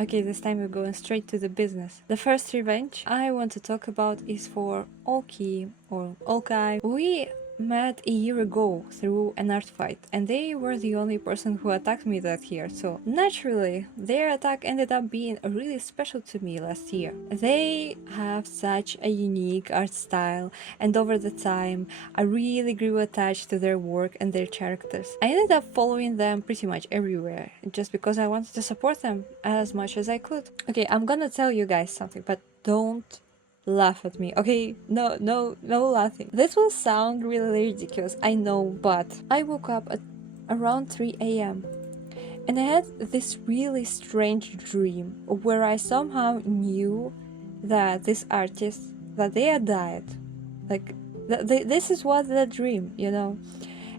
Okay, this time we're going straight to the business. The first revenge I want to talk about is for Olki or Olkai. We met a year ago through an art fight, and they were the only person who attacked me that year, so naturally their attack ended up being really special to me last year. They have such a unique art style, and over the time I really grew attached to their work and their characters. I ended up following them pretty much everywhere, just because I wanted to support them as much as I could. Okay, I'm gonna tell you guys something, but don't laugh at me, okay? No laughing. This will sound really ridiculous, I know, but I woke up at around 3 a.m. and I had this really strange dream where I somehow knew that this artist, that they had died. Like, this is what the dream, you know?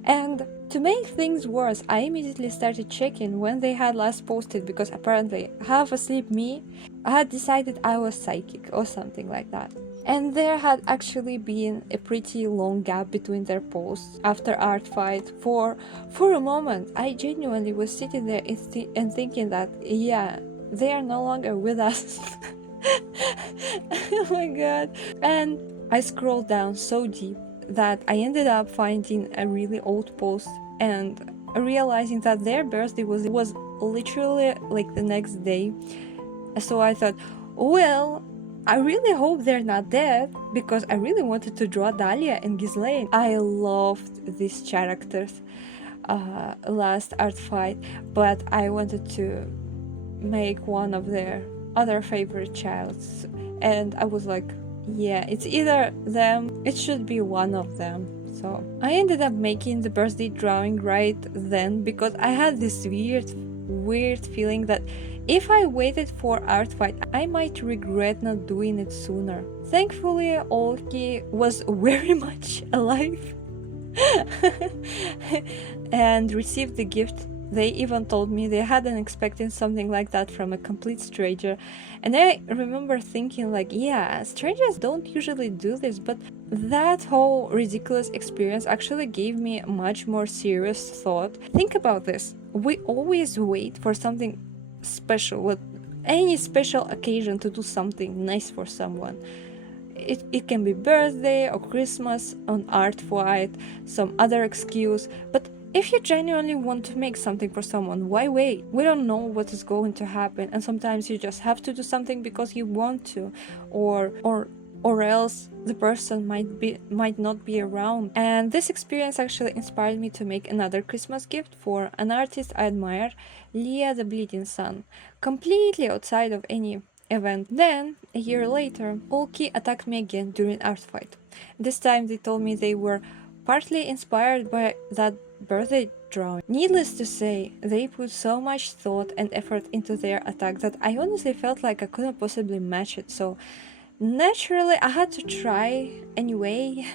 And to make things worse, I immediately started checking when they had last posted, because apparently half asleep me had decided I was psychic or something like that. And there had actually been a pretty long gap between their posts after art fight. For a moment, I genuinely was sitting there and thinking that, yeah, they are no longer with us. Oh my god. And I scrolled down so deep that I ended up finding a really old post and realizing that their birthday was literally like the next day. So I thought, well, I really hope they're not dead, because I really wanted to draw Dahlia and Ghislaine. I loved these characters last art fight, but I wanted to make one of their other favorite childs, and I was like, yeah, it's either them, it should be one of them. So I ended up making the birthday drawing right then, because I had this weird feeling that if I waited for art fight, I might regret not doing it sooner. Thankfully, Olki was very much alive and received the gift. They even told me they hadn't expected something like that from a complete stranger. And I remember thinking like, yeah, strangers don't usually do this, but that whole ridiculous experience actually gave me a much more serious thought. Think about this. We always wait for something special, with any special occasion, to do something nice for someone. It can be birthday or Christmas, an art fight, some other excuse, but if you genuinely want to make something for someone, why wait? We don't know what is going to happen, and sometimes you just have to do something because you want to, or else the person might not be around. And this experience actually inspired me to make another Christmas gift for an artist I admire, Leah the Bleeding Sun, completely outside of any event. Then, a year later, Olki attacked me again during art fight. This time they told me they were partly inspired by that birthday drawing. Needless to say, they put so much thought and effort into their attack that I honestly felt like I couldn't possibly match it, so naturally I had to try anyway.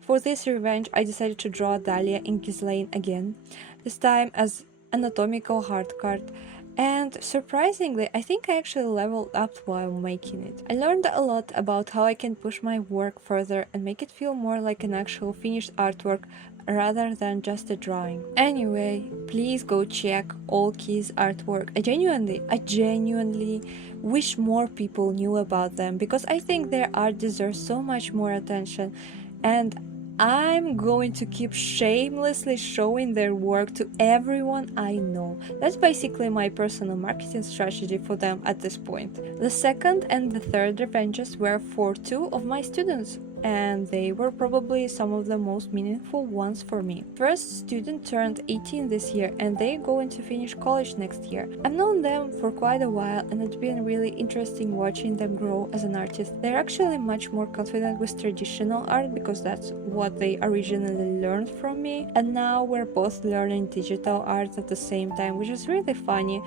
For this revenge, I decided to draw Dahlia and Ghislaine again, this time as anatomical heart card. And surprisingly, I think I actually leveled up while making it. I learned a lot about how I can push my work further and make it feel more like an actual finished artwork rather than just a drawing. Anyway, please go check Olki's artwork. I genuinely wish more people knew about them, because I think their art deserves so much more attention, and I'm going to keep shamelessly showing their work to everyone I know. That's basically my personal marketing strategy for them at this point. The second and the third revenges were for two of my students, and they were probably some of the most meaningful ones for me. First student turned 18 this year, and they're going to finish college next year. I've known them for quite a while, and it's been really interesting watching them grow as an artist. They're actually much more confident with traditional art, because that's what they originally learned from me, and now we're both learning digital art at the same time, which is really funny.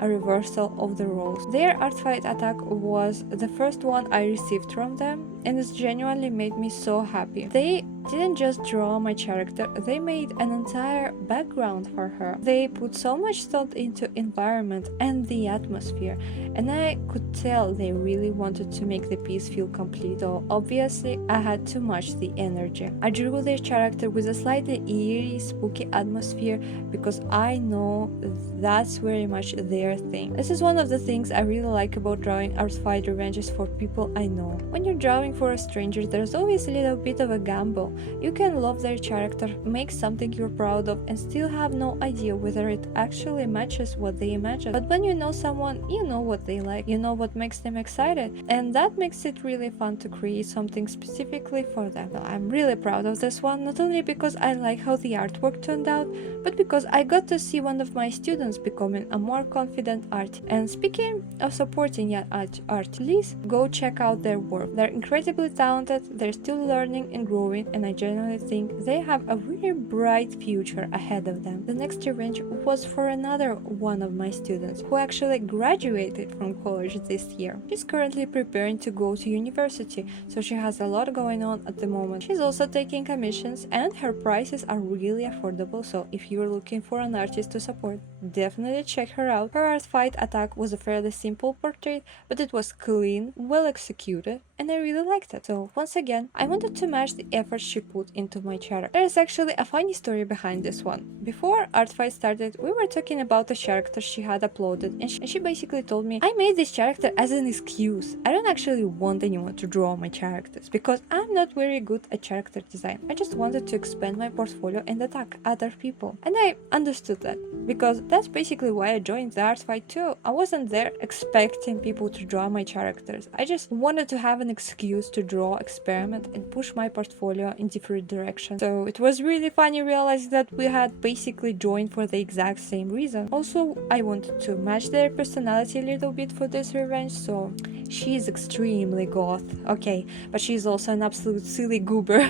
A reversal of the roles. Their art fight attack was the first one I received from them, and it genuinely made me so happy. They didn't just draw my character, they made an entire background for her. They put so much thought into environment and the atmosphere, and I could tell they really wanted to make the piece feel complete, though obviously I had to match the energy. I drew their character with a slightly eerie, spooky atmosphere because I know that's very much their thing. This is one of the things I really like about drawing Earthfight Revenges for people I know. When you're drawing for a stranger, there's always a little bit of a gamble. You can love their character, make something you're proud of, and still have no idea whether it actually matches what they imagine. But when you know someone, you know what they like, you know what makes them excited, and that makes it really fun to create something specifically for them. I'm really proud of this one, not only because I like how the artwork turned out, but because I got to see one of my students becoming a more confident artist. And speaking of supporting young artists, go check out their work. They're incredibly talented, they're still learning and growing, and I genuinely think they have a really bright future ahead of them. The next revenge was for another one of my students who actually graduated from college this year. She's currently preparing to go to university, so she has a lot going on at the moment. She's also taking commissions and her prices are really affordable, so if you're looking for an artist to support, definitely check her out. Her art fight attack was a fairly simple portrait, but it was clean, well executed, and I really liked it. So once again, I wanted to match the effort she put into my character. There is actually a funny story behind this one. Before Artfight started, we were talking about the character she had uploaded, and she basically told me, I made this character as an excuse. I don't actually want anyone to draw my characters, because I'm not very good at character design. I just wanted to expand my portfolio and attack other people. And I understood that, because that's basically why I joined the Artfight too. I wasn't there expecting people to draw my characters. I just wanted to have an excuse to draw, experiment, and push my portfolio in different directions. So it was really funny realizing that we had basically joined for the exact same reason. Also, I wanted to match their personality a little bit for this revenge, so she's extremely goth, okay, but she's also an absolute silly goober.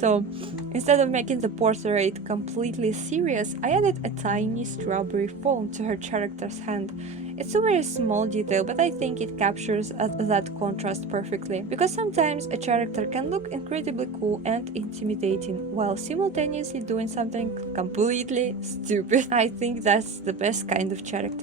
So instead of making the portrait completely serious, I added a tiny strawberry phone to her character's hand. It's a very small detail, but I think it captures that contrast perfectly, because sometimes a character can look incredibly cool and intimidating while simultaneously doing something completely stupid. I think that's the best kind of character.